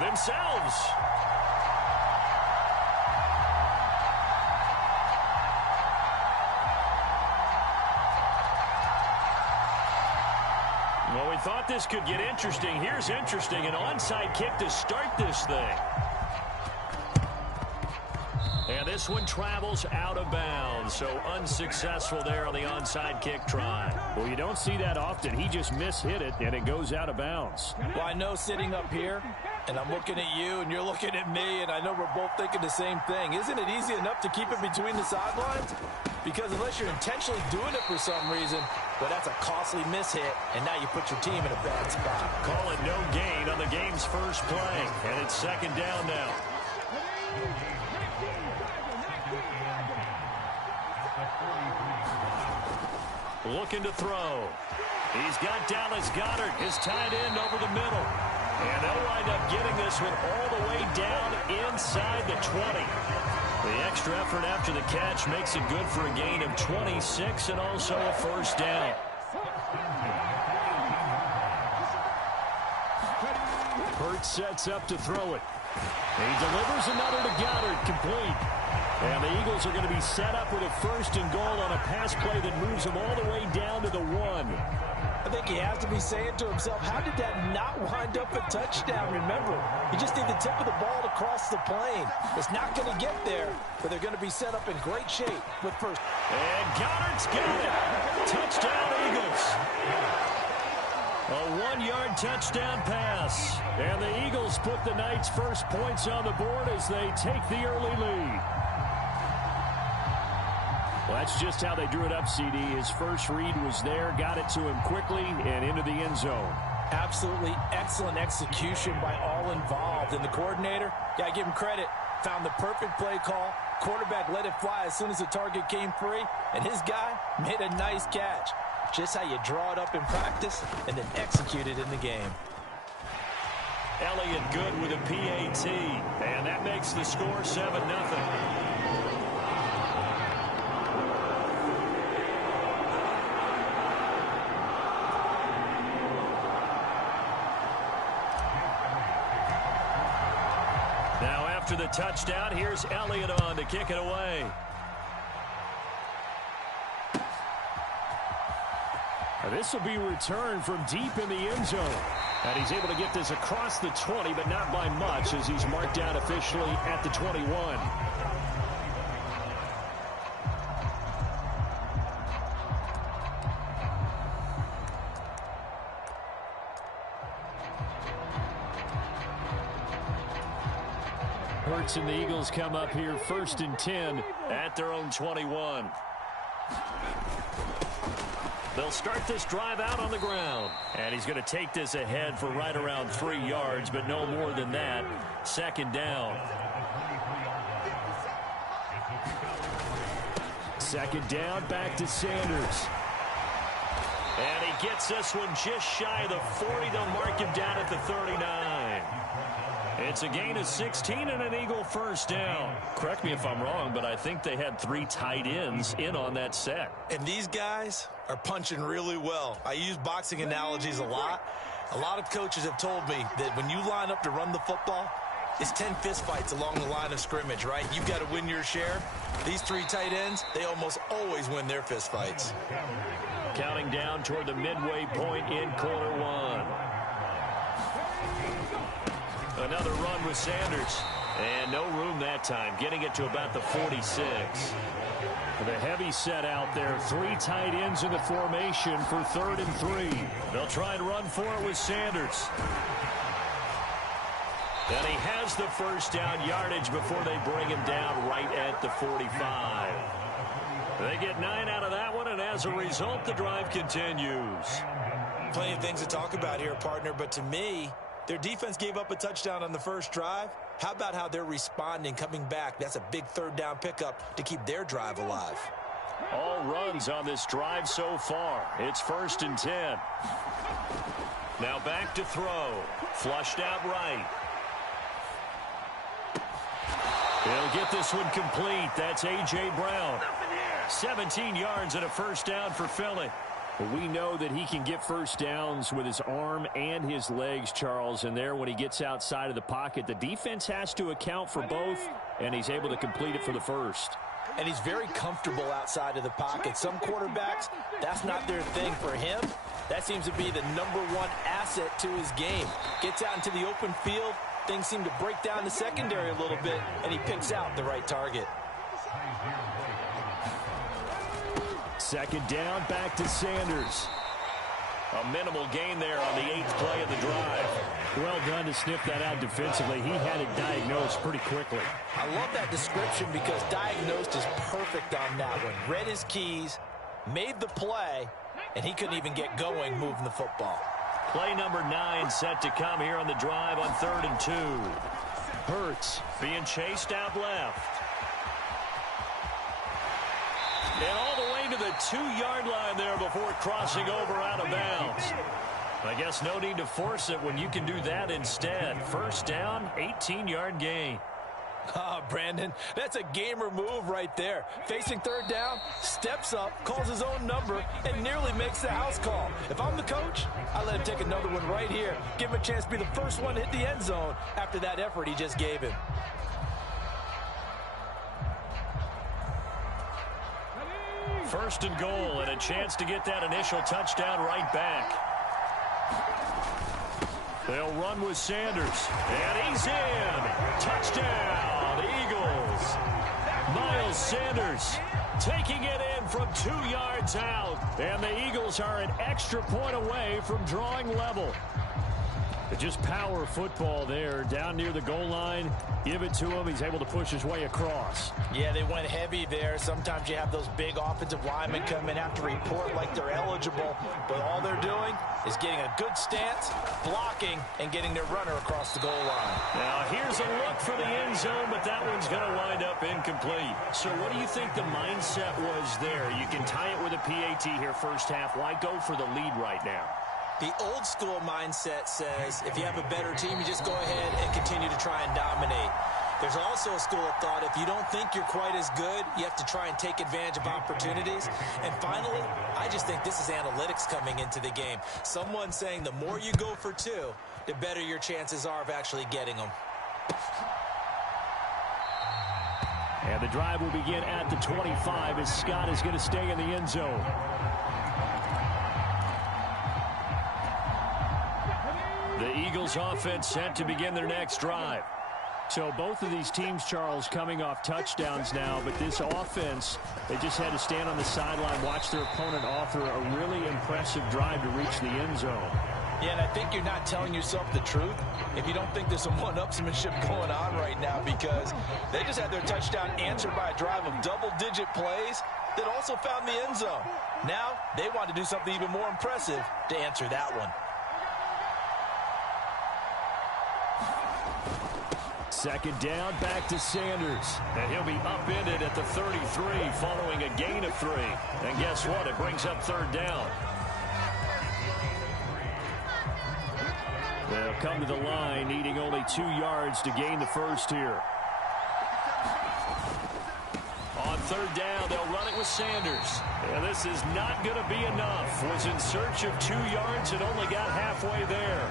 themselves. Well, we thought this could get interesting. Here's interesting. An onside kick to start this thing. And this one travels out of bounds, so unsuccessful there on the onside kick try. Well, you don't see that often. He just mishit it, and it goes out of bounds. Well, I know sitting up here, and I'm looking at you, and you're looking at me, and I know we're both thinking the same thing. Isn't it easy enough to keep it between the sidelines? Because unless you're intentionally doing it for some reason, well, that's a costly mishit, and now you put your team in a bad spot. Call it no gain on the game's first play, and it's second down now. Looking to throw. He's got Dallas Goedert, his tight end, over the middle. And they'll wind up getting this one all the way down inside the 20. The extra effort after the catch makes it good for a gain of 26 and also a first down. Hurts sets up to throw it. He delivers another to Goedert, complete. And the Eagles are going to be set up with a first and goal on a pass play that moves them all the way down to the 1. I think he has to be saying to himself, how did that not wind up a touchdown? Remember, you just need the tip of the ball to cross the plane. It's not going to get there, but they're going to be set up in great shape with first. And Goddard's got it. Touchdown, Eagles. A 1-yard touchdown pass. And the Eagles put the Knights' first points on the board as they take the early lead. Well, that's just how they drew it up, CD. His first read was there, got it to him quickly, and into the end zone. Absolutely excellent execution by all involved. And the coordinator, got to give him credit, found the perfect play call. Quarterback let it fly as soon as the target came free, and his guy made a nice catch. Just how you draw it up in practice and then execute it in the game. Elliott good with a PAT, and that makes the score 7-0. After the touchdown, here's Elliott on to kick it away. This will be returned from deep in the end zone. And he's able to get this across the 20, but not by much, as he's marked down officially at the 21. Hurts and the Eagles come up here first and 10 at their own 21. They'll start this drive out on the ground. And he's going to take this ahead for right around 3 yards, but no more than that. Second down. Second down, back to Sanders. And he gets this one just shy of the 40. They'll mark him down at the 39. It's a gain of 16 and an Eagle first down. Correct me if I'm wrong, but I think they had 3 tight ends in on that set. And these guys are punching really well. I use boxing analogies a lot. A lot of coaches have told me that when you line up to run the football, it's 10 fistfights along the line of scrimmage, right? You've got to win your share. These 3 tight ends, they almost always win their fistfights. Counting down toward the midway point in quarter 1. Another run with Sanders. And no room that time, getting it to about the 46. The heavy set out there. 3 tight ends in the formation for 3rd and 3. They'll try and run for it with Sanders. And he has the first down yardage before they bring him down right at the 45. They get 9 out of that one, and as a result, the drive continues. Plenty of things to talk about here, partner, but to me, their defense gave up a touchdown on the first drive. How about how they're responding, coming back? That's a big 3rd down pickup to keep their drive alive. All runs on this drive so far. It's 1st and 10. Now back to throw. Flushed out right. He'll get this one complete. That's A.J. Brown. 17 yards and a first down for Philly. But we know that he can get first downs with his arm and his legs, Charles. And there, when he gets outside of the pocket, the defense has to account for both, and he's able to complete it for the first. And he's very comfortable outside of the pocket. Some quarterbacks, that's not their thing. For him, that seems to be the #1 asset to his game. Gets out into the open field, things seem to break down the secondary a little bit, and he picks out the right target. Second down, back to Sanders. A minimal gain there on the 8th play of the drive. Well done to sniff that out defensively. He had it diagnosed pretty quickly. I love that description because diagnosed is perfect on that one. Read his keys, made the play, and he couldn't even get going moving the football. Play number 9 set to come here on the drive on 3rd and 2. Hurts being chased out left. And all the way to the 2-yard line there before crossing over out of bounds. I guess no need to force it when you can do that instead. First down, 18-yard gain. Brandon, that's a gamer move right there. Facing 3rd down, steps up, calls his own number, and nearly makes the house call. If I'm the coach, I let him take another one right here. Give him a chance to be the first one to hit the end zone after that effort he just gave him. First and goal, and a chance to get that initial touchdown right back. They'll run with Sanders, and he's in. Touchdown, Eagles. Miles Sanders taking it in from 2 yards out, and the Eagles are an extra point away from drawing level. Just power football there, down near the goal line. Give it to him. He's able to push his way across. Yeah, they went heavy there. Sometimes you have those big offensive linemen come in, have to report like they're eligible, but all they're doing is getting a good stance, blocking, and getting their runner across the goal line. Now, here's a look for the end zone, but that one's going to wind up incomplete. So what do you think the mindset was there? You can tie it with a PAT here first half. Why go for the lead right now? The old school mindset says if you have a better team, you just go ahead and continue to try and dominate. There's also a school of thought, if you don't think you're quite as good, you have to try and take advantage of opportunities. And finally, I just think this is analytics coming into the game. Someone saying the more you go for 2, the better your chances are of actually getting them. And the drive will begin at the 25 as Scott is going to stay in the end zone. The Eagles offense set to begin their next drive. So both of these teams, Charles, coming off touchdowns now, but this offense, they just had to stand on the sideline, watch their opponent author a really impressive drive to reach the end zone. Yeah, and I think you're not telling yourself the truth if you don't think there's some one-upsmanship going on right now, because they just had their touchdown answered by a drive of double-digit plays that also found the end zone. Now they want to do something even more impressive to answer that one. Second down, back to Sanders. And he'll be upended at the 33 following a gain of 3. And guess what? It brings up 3rd down. They'll come to the line, needing only 2 yards to gain the first here. On 3rd down, they'll run it with Sanders. And this is not going to be enough. Was in search of 2 yards and only got halfway there.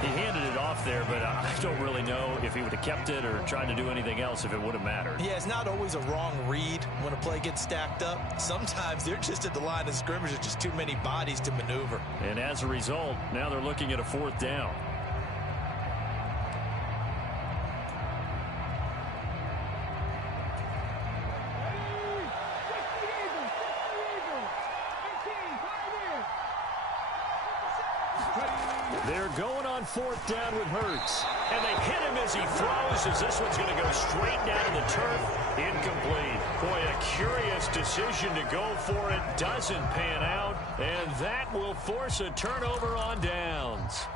He handed it off there, but I don't really know if he would have kept it or tried to do anything else if it would have mattered. Yeah, it's not always a wrong read when a play gets stacked up. Sometimes they're just at the line of scrimmage. There's just too many bodies to maneuver. And as a result, now they're looking at a 4th down. They're going on 4th down with Hurts. And they hit him as he throws, as this one's going to go straight down to the turf. Incomplete. Boy, a curious decision to go for it. Doesn't pan out. And that will force a turnover on downs.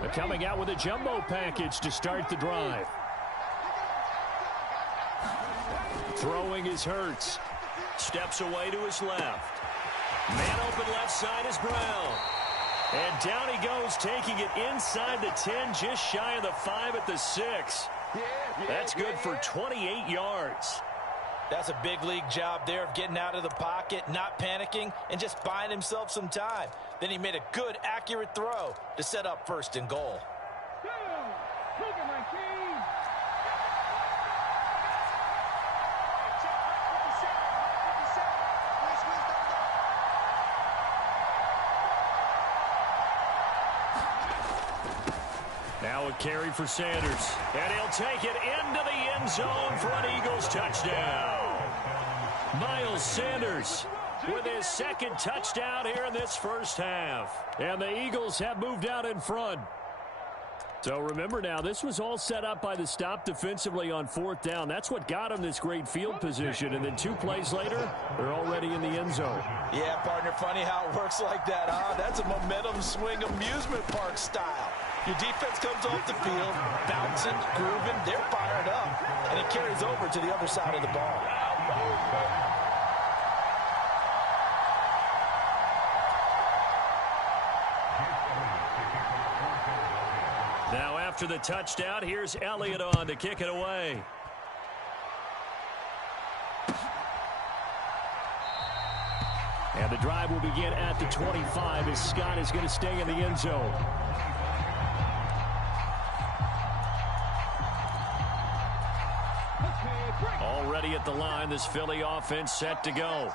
They're coming out with a jumbo package to start the drive. Throwing is Hurts. Steps away to his left. Man open left side is Brown. And down he goes, taking it inside the 10, just shy of the 5 at the 6. That's good for 28 yards. That's a big league job there of getting out of the pocket, not panicking, and just buying himself some time. Then he made a good, accurate throw to set up 1st and goal. Now a carry for Sanders. And he'll take it into the end zone for an Eagles touchdown. Miles Sanders with his 2nd touchdown here in this first half. And the Eagles have moved out in front. So remember now, this was all set up by the stop defensively on 4th down. That's what got them this great field position. And then 2 plays later, they're already in the end zone. Yeah, partner, funny how it works like that, huh? That's a momentum swing amusement park style. Your defense comes off the field, bouncing, grooving, they're fired up, and it carries over to the other side of the ball. Now after the touchdown, here's Elliott on to kick it away. And the drive will begin at the 25 as Scott is going to stay in the end zone. Already at the line, this Philly offense set to go.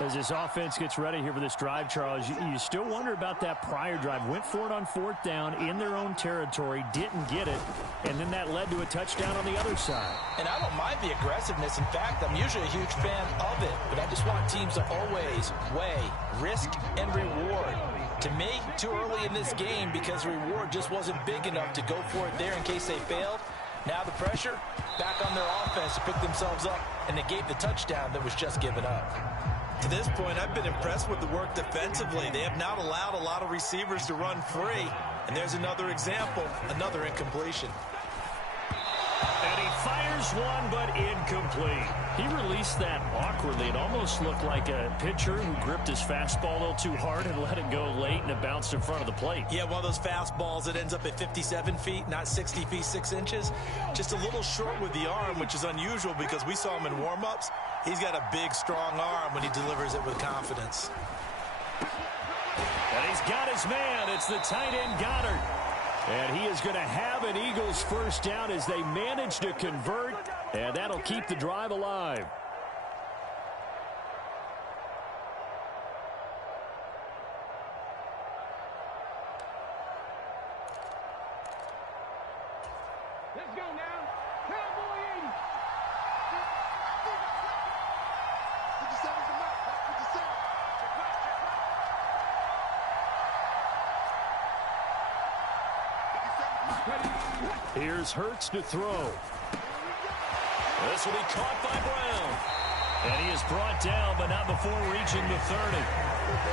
As this offense gets ready here for this drive, Charles, you still wonder about that prior drive. Went for it on 4th down in their own territory, didn't get it, and then that led to a touchdown on the other side. And I don't mind the aggressiveness. In fact, I'm usually a huge fan of it, but I just want teams to always weigh risk and reward. To me, too early in this game because reward just wasn't big enough to go for it there in case they failed. Now the pressure back on their offense to pick themselves up and negate the touchdown that was just given up. To this point, I've been impressed with the work defensively. They have not allowed a lot of receivers to run free. And there's another example, another incompletion. And he fires one, but incomplete. He released that awkwardly. It almost looked like a pitcher who gripped his fastball a little too hard and let it go late, and it bounced in front of the plate. Yeah, one of those fastballs that ends up at 57 feet, not 60 feet, 6 inches. Just a little short with the arm, which is unusual because we saw him in warm-ups. He's got a big, strong arm when he delivers it with confidence. And he's got his man. It's the tight end Goddard. And he is going to have an Eagles 1st down as they manage to convert, and that'll keep the drive alive. Let's go now. Cowboy 80. 57's the mark. 57. Here's Hurts to throw. This will be caught by Brown. And he is brought down, but not before reaching the 30.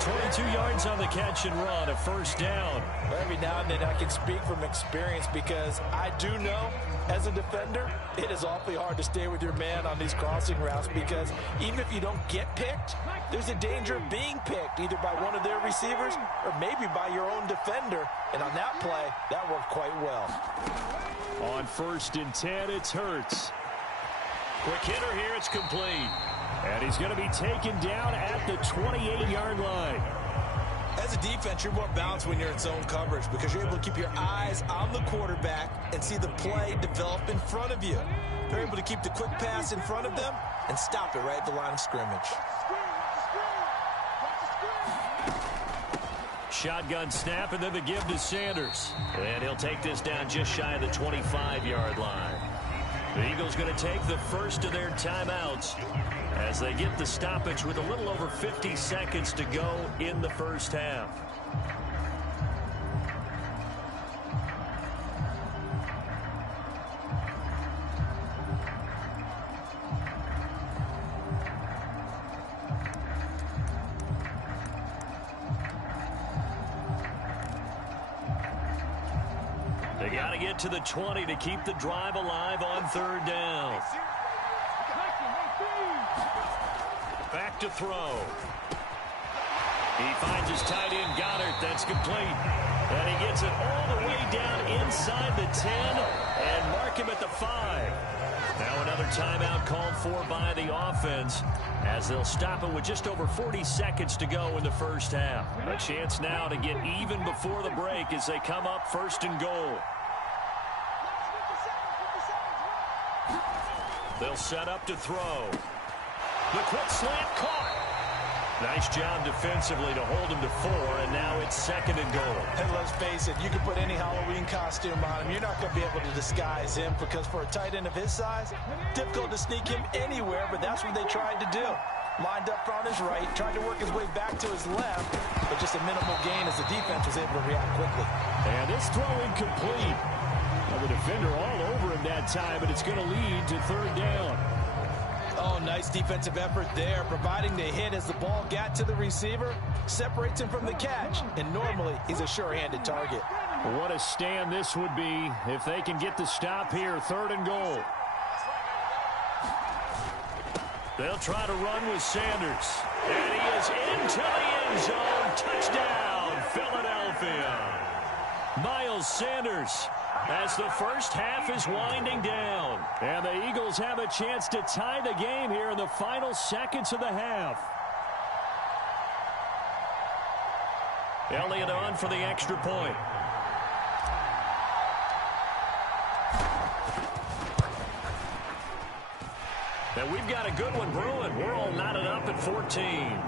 22 yards on the catch and run, a 1st down. Every now and then I can speak from experience because I do know as a defender, it is awfully hard to stay with your man on these crossing routes because even if you don't get picked, there's a danger of being picked either by one of their receivers or maybe by your own defender. And on that play, that worked quite well. On 1st and 10, it's Hurts. Quick hitter here, it's complete. And he's going to be taken down at the 28-yard line. As a defense, you're more balanced when you're in zone coverage because you're able to keep your eyes on the quarterback and see the play develop in front of you. You're able to keep the quick pass in front of them and stop it right at the line of scrimmage. Shotgun snap and then the give to Sanders. And he'll take this down just shy of the 25-yard line. The Eagles going to take the first of their timeouts as they get the stoppage with a little over 50 seconds to go in the first half. They got to get to the 20 to keep the drive alive on 3rd down. Back to throw. He finds his tight end Goddard. That's complete. And he gets it all the way down inside the 10 and mark him at the 5. Now another timeout called for by the offense as they'll stop it with just over 40 seconds to go in the first half. A chance now to get even before the break as they come up first and goal. They'll set up to throw. The quick slant caught. Nice job defensively to hold him to 4, and now it's second and goal. And let's face it, you can put any Halloween costume on him. You're not going to be able to disguise him because for a tight end of his size, difficult to sneak him anywhere, but that's what they tried to do. Lined up on his right, tried to work his way back to his left, but just a minimal gain as the defense was able to react quickly. And this throw incomplete. Well, the defender all over him that time, and it's going to lead to third down. Oh, nice defensive effort there, providing the hit as the ball got to the receiver, separates him from the catch, and normally he's a sure-handed target. What a stand this would be if they can get the stop here, third and goal. They'll try to run with Sanders, and he is into the end zone. Touchdown, Philadelphia. Miles Sanders, as the first half is winding down. And the Eagles have a chance to tie the game here in the final seconds of the half. Elliott on for the extra point. And we've got a good one brewing. We're all knotted up at 14.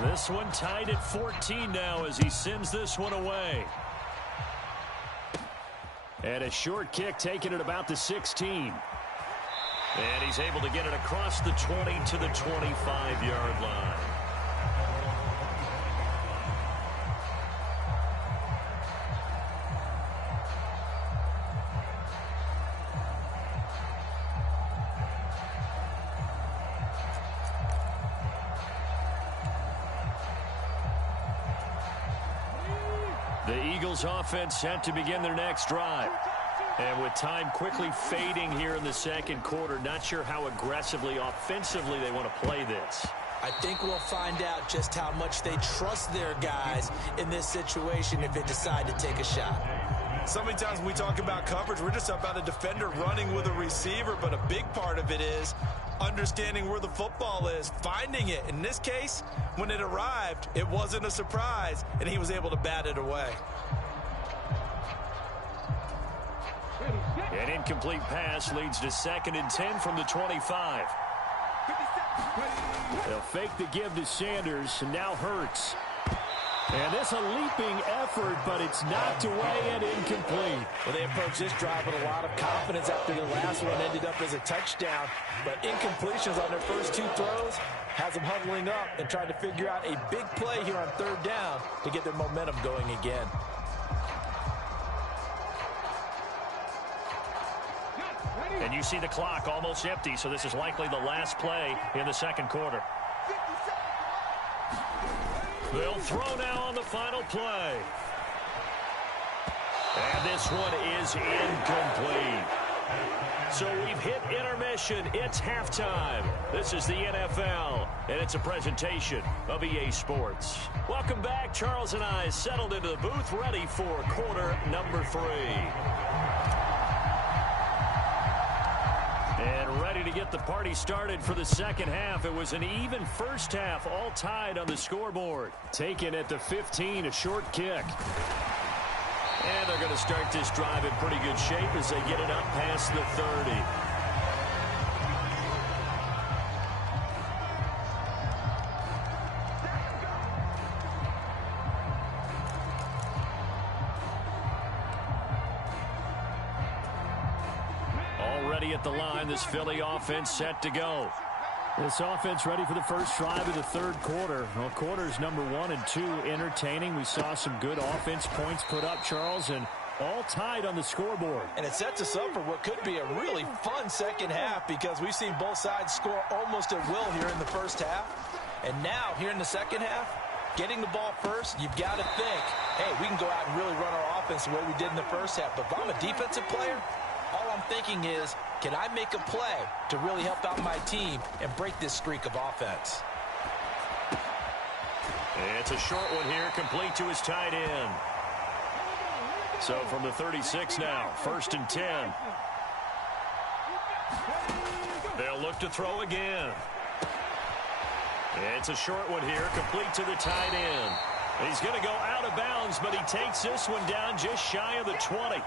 This one tied at 14 now as he sends this one away. And a short kick taken at about the 16. And he's able to get it across the 20 to the 25-yard line. The Eagles offense set to begin their next drive. And with time quickly fading here in the second quarter, not sure how aggressively, offensively they want to play this. I think we'll find out just how much they trust their guys in this situation if they decide to take a shot. So many times when we talk about coverage, we're just about a defender running with a receiver, but a big part of it is understanding where the football is, finding it. In this case, when it arrived, it wasn't a surprise, and he was able to bat it away. An incomplete pass leads to second and 10 from the 25. They'll fake the give to Sanders, and now Hurts. And this a leaping effort, but it's knocked away and incomplete. Well, they approached this drive with a lot of confidence after their last one ended up as a touchdown. But incompletions on their first two throws has them huddling up and trying to figure out a big play here on third down to get their momentum going again. And you see the clock almost empty, so this is likely the last play in the second quarter. They'll throw now on the final play. And this one is incomplete. So we've hit intermission. It's halftime. This is the NFL, and it's a presentation of EA Sports. Welcome back. Charles and I settled into the booth, ready for quarter number 3. And ready to get the party started for the second half. It was an even first half, all tied on the scoreboard. Taken at the 15, a short kick. And they're going to start this drive in pretty good shape as they get it up past the 30. Already at the line, this Philly offense set to go. This offense ready for the first drive of the third quarter. Well, quarters number 1 and 2 entertaining. We saw some good offense points put up, Charles, and all tied on the scoreboard. And it sets us up for what could be a really fun second half because we've seen both sides score almost at will here in the first half. And now, here in the second half, getting the ball first, you've got to think, hey, we can go out and really run our offense the way we did in the first half. But if I'm a defensive player, all I'm thinking is, can I make a play to really help out my team and break this streak of offense? It's a short one here, complete to his tight end. So from the 36 now, 1st and 10. They'll look to throw again. It's a short one here, complete to the tight end. He's going to go out of bounds, but he takes this one down just shy of the 20.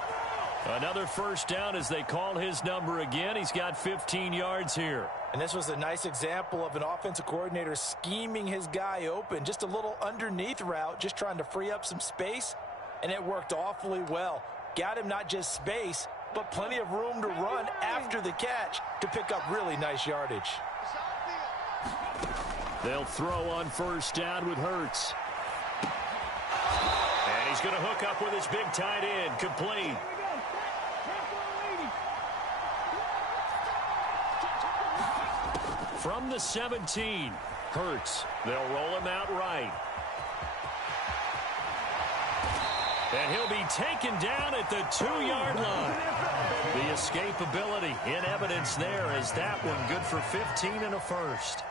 Another first down as they call his number again. He's got 15 yards here. And this was a nice example of an offensive coordinator scheming his guy open. Just a little underneath route, just trying to free up some space, and it worked awfully well. Got him not just space, but plenty of room to run after the catch to pick up really nice yardage. They'll throw on first down with Hurts. And he's going to hook up with his big tight end, complete. From the 17, Hurts. They'll roll him out right. And he'll be taken down at the 2-yard line. The escapability in evidence there as that one good for 15 and a first.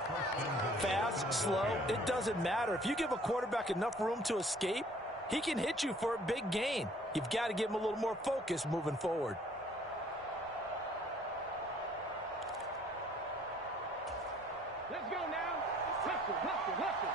Fast, slow, it doesn't matter. If you give a quarterback enough room to escape, he can hit you for a big gain. You've got to give him a little more focus moving forward. Let's go now. Hustle, hustle, hustle.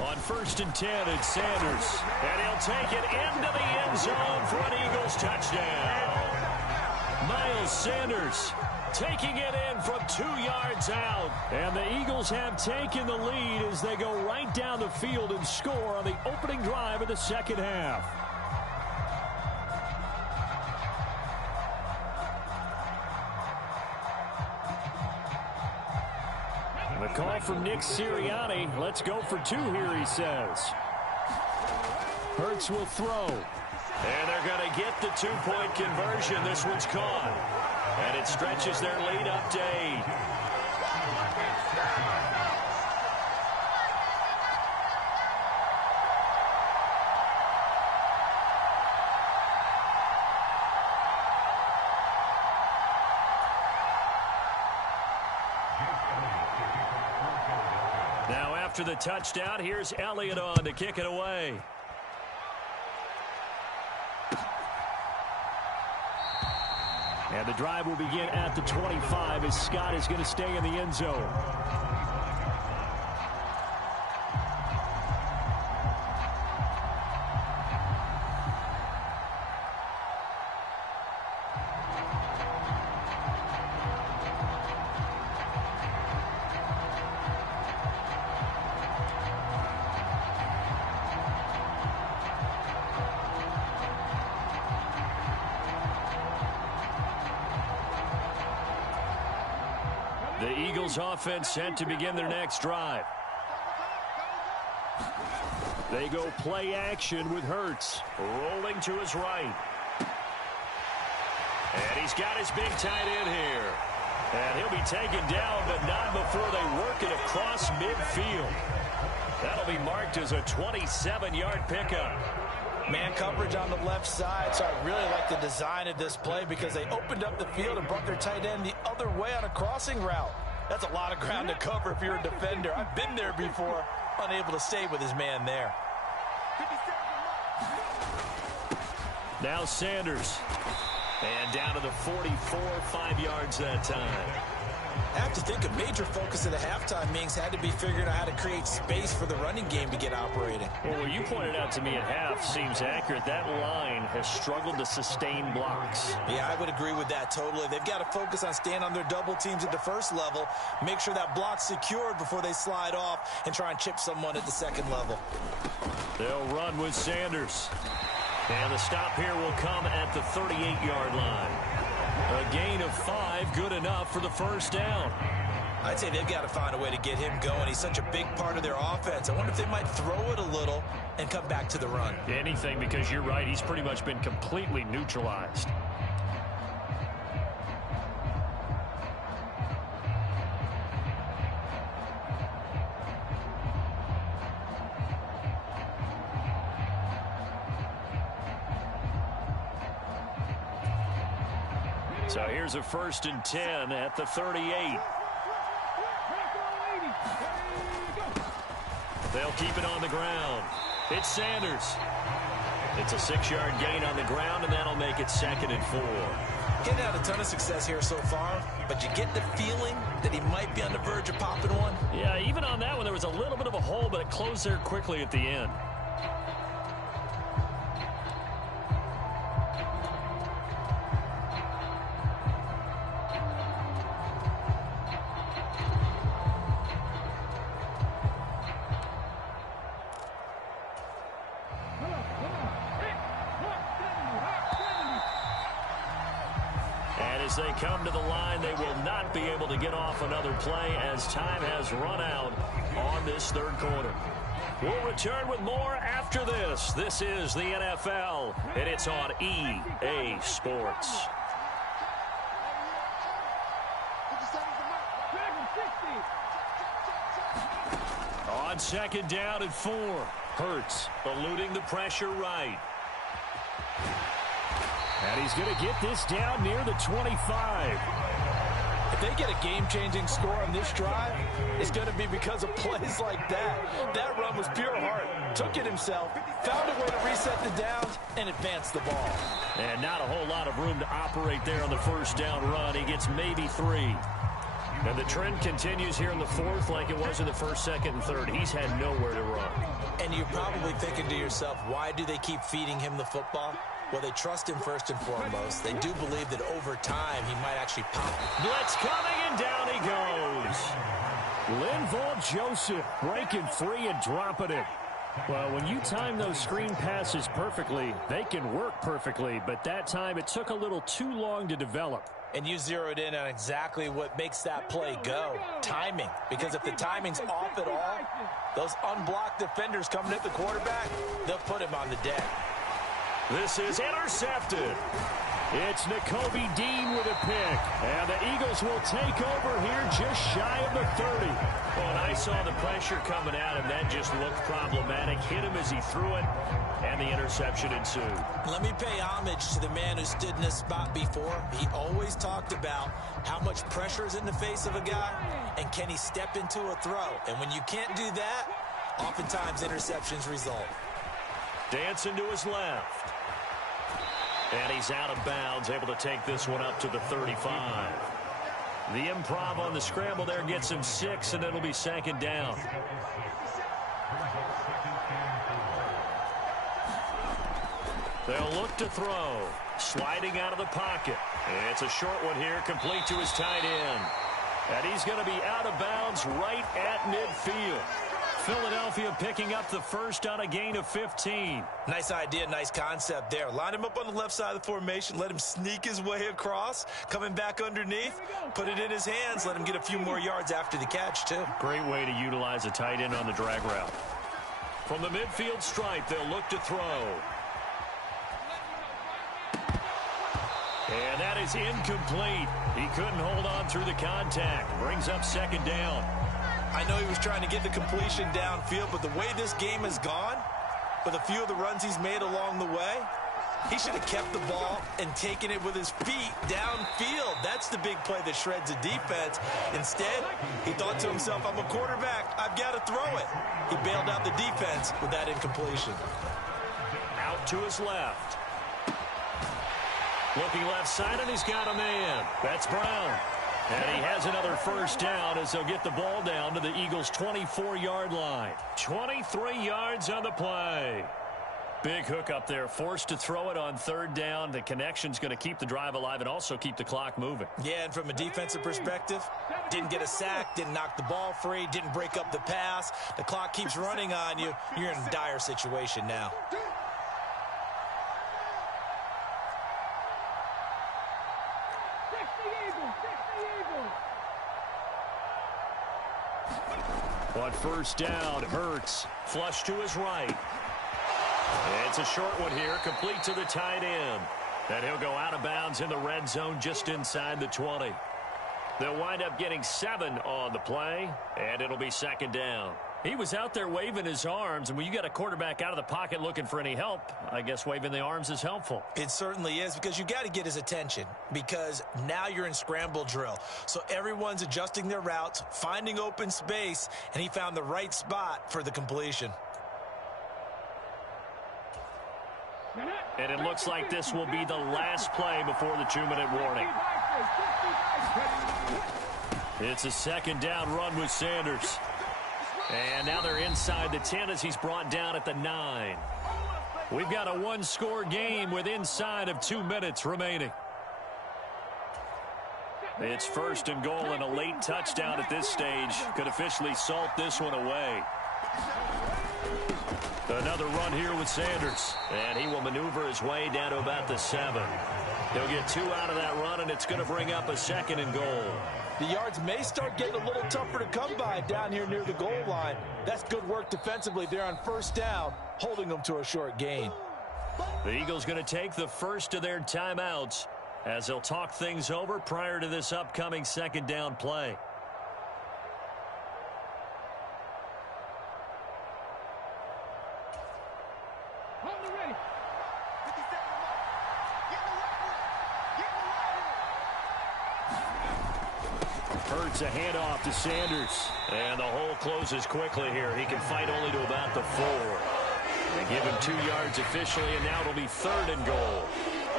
On 1st and 10, it's Sanders. And he'll take it into the end zone for an Eagles touchdown. Miles Sanders taking it in from 2 yards out. And the Eagles have taken the lead as they go right down the field and score on the opening drive of the second half. The call from Nick Sirianni. Let's go for 2 here, he says. Hurts will throw. And they're going to get the 2-point conversion. This one's caught. And it stretches their lead up to 8. Now after the touchdown, here's Elliott on to kick it away. And the drive will begin at the 25 as Scott is going to stay in the end zone. The Eagles offense set to begin their next drive. They go play action with Hurts. Rolling to his right. And he's got his big tight end here. And he'll be taken down, but not before they work it across midfield. That'll be marked as a 27-yard pickup. Man coverage on the left side, so I really like the design of this play because they opened up the field and brought their tight end the other way on a crossing route. That's a lot of ground to cover if you're a defender. I've been there before, unable to stay with his man there. Now Sanders. And down to the 44, 5 yards that time. I have to think a major focus of the halftime meetings had to be figuring out how to create space for the running game to get operating. Well, what you pointed out to me at half seems accurate. That line has struggled to sustain blocks. Yeah, I would agree with that totally. They've got to focus on staying on their double teams at the first level, make sure that block's secured before they slide off and try and chip someone at the second level. They'll run with Sanders. And the stop here will come at the 38-yard line. A gain of 5, good enough for the first down. I'd say they've got to find a way to get him going. He's such a big part of their offense. I wonder if they might throw it a little and come back to the run. Anything, because you're right. He's pretty much been completely neutralized. So here's a 1st and 10 at the 38. They'll keep it on the ground. It's Sanders. It's a 6-yard gain on the ground, and that'll make it 2nd and 4. Getting had a ton of success here so far, but you get the feeling that he might be on the verge of popping one. Yeah, even on that one, there was a little bit of a hole, but it closed there quickly at the end. As they come to the line, they will not be able to get off another play as time has run out on this 3rd quarter. We'll return with more after this. This is the NFL, and it's on EA Sports. On 2nd down and 4, Hurts eluding the pressure right. And he's going to get this down near the 25. If they get a game-changing score on this drive, it's going to be because of plays like that. That run was pure heart. Took it himself, found a way to reset the downs, and advance the ball. And not a whole lot of room to operate there on the 1st down run. He gets maybe 3. And the trend continues here in the 4th like it was in the 1st, 2nd, and 3rd. He's had nowhere to run. And you're probably thinking to yourself, why do they keep feeding him the football? Well, they trust him first and foremost. They do believe that over time he might actually pop. Blitz coming, and down he goes. Linval Joseph breaking free and dropping it. Well, when you time those screen passes perfectly, they can work perfectly. But that time, it took a little too long to develop. And you zeroed in on exactly what makes that play go. Timing. Because if the timing's off at all, those unblocked defenders coming at the quarterback, they'll put him on the deck. This is intercepted. It's Nakobe Dean with a pick. And the Eagles will take over here just shy of the 30. Well, and I saw the pressure coming at him. That just looked problematic. Hit him as he threw it, and the interception ensued. Let me pay homage to the man who stood in this spot before. He always talked about how much pressure is in the face of a guy, and can he step into a throw. And when you can't do that, oftentimes interceptions result. Dancing to his left. And he's out of bounds, able to take this one up to the 35. The improv on the scramble there gets him 6, and it'll be 2nd down. They'll look to throw. Sliding out of the pocket. It's a short one here, complete to his tight end. And he's going to be out of bounds right at midfield. Philadelphia picking up the 1st on a gain of 15. Nice idea, nice concept there. Line him up on the left side of the formation, let him sneak his way across, coming back underneath, put it in his hands, let him get a few more yards after the catch, too. Great way to utilize a tight end on the drag route. From the midfield stripe, they'll look to throw. And that is incomplete. He couldn't hold on through the contact. Brings up 2nd down. I know he was trying to get the completion downfield, but the way this game has gone, with a few of the runs he's made along the way, he should have kept the ball and taken it with his feet downfield. That's the big play that shreds a defense. Instead, he thought to himself, I'm a quarterback. I've got to throw it. He bailed out the defense with that incompletion. Out to his left. Looking left side, and he's got a man. That's Brown. And he has another 1st down as they'll get the ball down to the Eagles' 24-yard line. 23 yards on the play. Big hook up there, forced to throw it on 3rd down. The connection's going to keep the drive alive and also keep the clock moving. Yeah, and from a defensive perspective, didn't get a sack, didn't knock the ball free, didn't break up the pass. The clock keeps running on you. You're in a dire situation now. On first down, Hurts. Flush to his right. It's a short one here, complete to the tight end. And he'll go out of bounds in the red zone just inside the 20. They'll wind up getting 7 on the play, and it'll be second down. He was out there waving his arms, and when you got a quarterback out of the pocket looking for any help, I guess waving the arms is helpful. It certainly is, because you got to get his attention, because now you're in scramble drill. So everyone's adjusting their routes, finding open space, and he found the right spot for the completion. And it looks like this will be the last play before the 2-minute warning. It's a second down run with Sanders. And now they're inside the 10 as he's brought down at the 9. We've got a one-score game with inside of 2 minutes remaining. It's first and goal, and a late touchdown at this stage could officially salt this one away. Another run here with Sanders, and he will maneuver his way down to about the 7. He'll get 2 out of that run, and it's going to bring up a second and goal. The yards may start getting a little tougher to come by down here near the goal line. That's good work defensively there on first down, holding them to a short gain. The Eagles going to take the first of their timeouts as they'll talk things over prior to this upcoming second down play. Hurts a handoff to Sanders. And the hole closes quickly here. He can fight only to about the 4. They give him 2 yards officially, and now it'll be third and goal.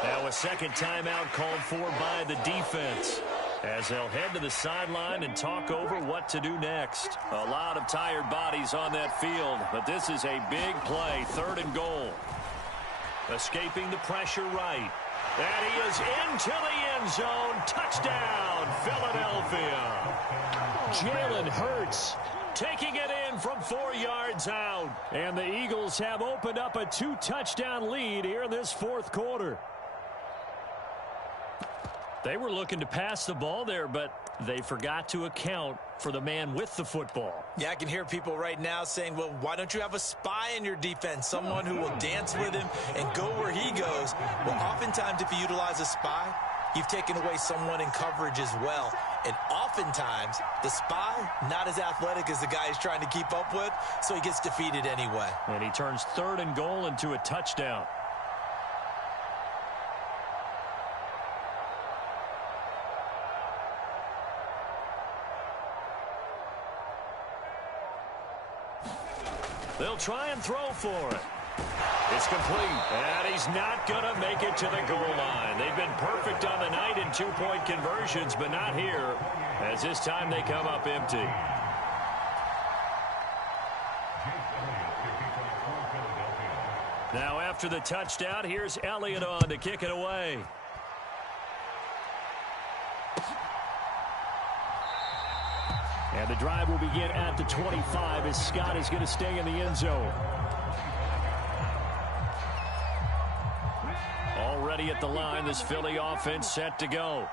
Now a second timeout called for by the defense as they'll head to the sideline and talk over what to do next. A lot of tired bodies on that field, but this is a big play, third and goal. Escaping the pressure right. And he is into the end zone. Touchdown, Philadelphia. Jalen Hurts taking it in from 4 yards out. And the Eagles have opened up a 2-touchdown lead here in this fourth quarter. They were looking to pass the ball there, but they forgot to account for the man with the football. Yeah, I can hear people right now saying, well, why don't you have a spy in your defense, someone who will dance with him and go where he goes? Well, oftentimes if you utilize a spy, you've taken away someone in coverage as well. And oftentimes, the spy, not as athletic as the guy he's trying to keep up with, so he gets defeated anyway. And he turns third and goal into a touchdown. They'll try and throw for it. It's complete, and he's not going to make it to the goal line. They've been perfect on the night in 2-point conversions, but not here, as this time they come up empty. Now after the touchdown, here's Elliott on to kick it away. And the drive will begin at the 25 as Scott is going to stay in the end zone. Already at the line, this Philly offense set to go.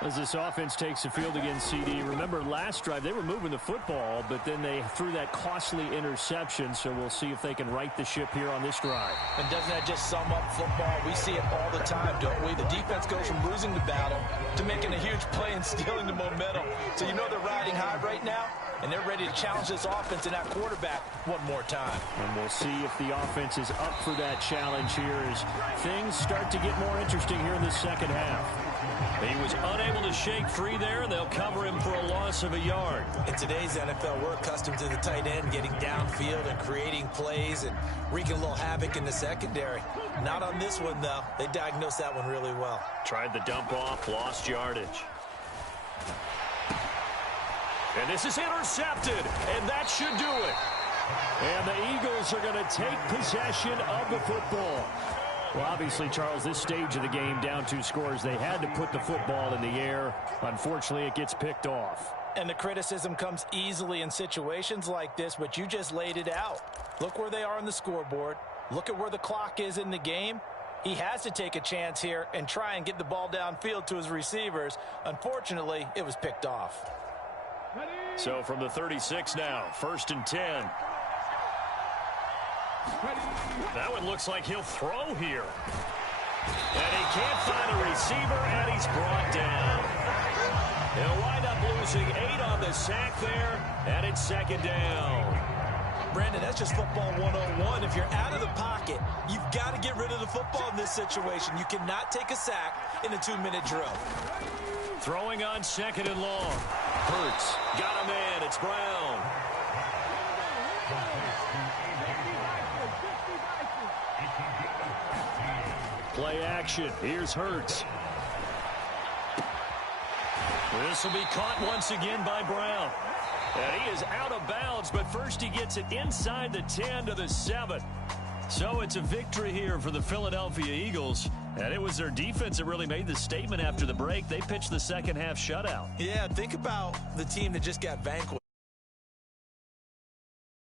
As this offense takes the field against CD, remember last drive they were moving the football, but then they threw that costly interception, so we'll see if they can right the ship here on this drive. And doesn't that just sum up football? We see it all the time, don't we? The defense goes from losing the battle to making a huge play and stealing the momentum. So you know they're riding high right now, and they're ready to challenge this offense and that quarterback one more time. And we'll see if the offense is up for that challenge here as things start to get more interesting here in the second half. He was unable to shake free there, and they'll cover him for a loss of a yard. In today's NFL, we're accustomed to the tight end getting downfield and creating plays and wreaking a little havoc in the secondary. Not on this one, though. They diagnosed that one really well. Tried the dump off, lost yardage. And this is intercepted, and that should do it. And the Eagles are going to take possession of the football. Well, obviously, Charles, this stage of the game, down 2 scores, they had to put the football in the air. Unfortunately, it gets picked off. And the criticism comes easily in situations like this, but you just laid it out. Look where they are on the scoreboard. Look at where the clock is in the game. He has to take a chance here and try and get the ball downfield to his receivers. Unfortunately, it was picked off. So from the 36 now, 1st and 10. That one looks like he'll throw here. And he can't find a receiver, and he's brought down. He'll wind up losing 8 on the sack there, and it's 2nd down. Brandon, that's just football 101. If you're out of the pocket, you've got to get rid of the football in this situation. You cannot take a sack in a 2-minute drill. Throwing on 2nd and long. Hurts. Got him in. It's Brown. Play action. Here's Hurts. This will be caught once again by Brown. And he is out of bounds, but first he gets it inside the 10 to the 7. So it's a victory here for the Philadelphia Eagles. And it was their defense that really made the statement after the break. They pitched the second half shutout. Yeah, think about the team that just got vanquished.